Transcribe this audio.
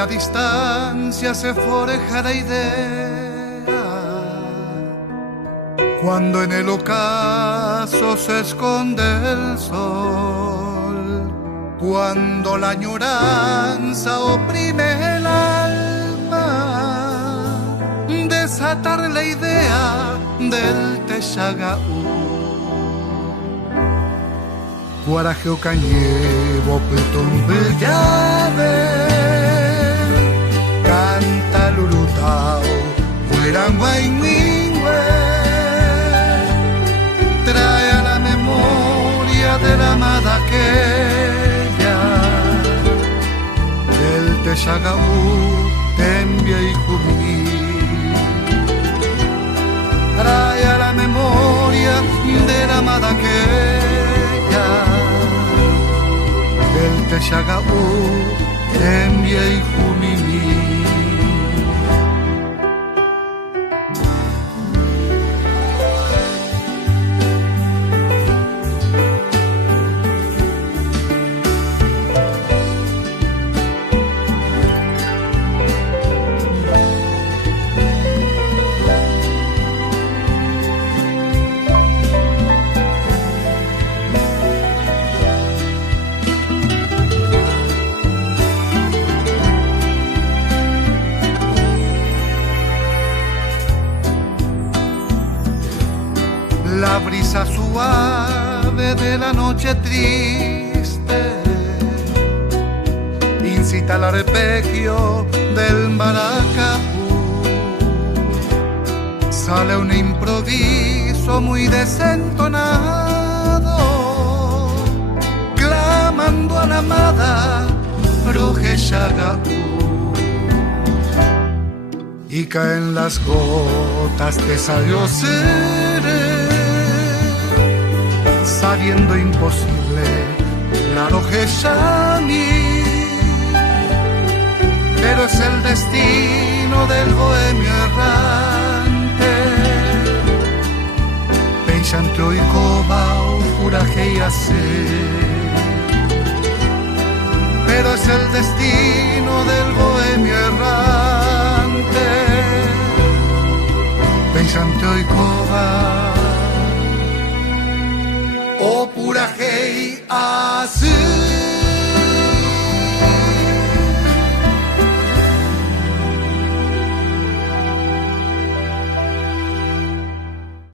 la distancia se forja la idea, cuando en el ocaso se esconde el sol, cuando la añoranza oprime el alma, desatar la idea del Texagaú. Guarajeo cañevo putumbe llave, canta lulutao, fueran guainingüe, trae a la memoria de la amada aquella, del Texagaú, Tembia y Jumí. Trae a la memoria de la amada aquella, del Texagaú, Tembia y Jumimí. La brisa suave de la noche triste incita al arpegio del maracapú. Sale un improviso muy desentonado, clamando a la amada Brujexagaú. Y caen las gotas de sabio seré, sabiendo imposible la Rojeshami, pero es el destino del bohemio errante. Pensante hoy cobao, furaje y pero es el destino del bohemio errante. Pensante hoy cobao, o pura hey, así.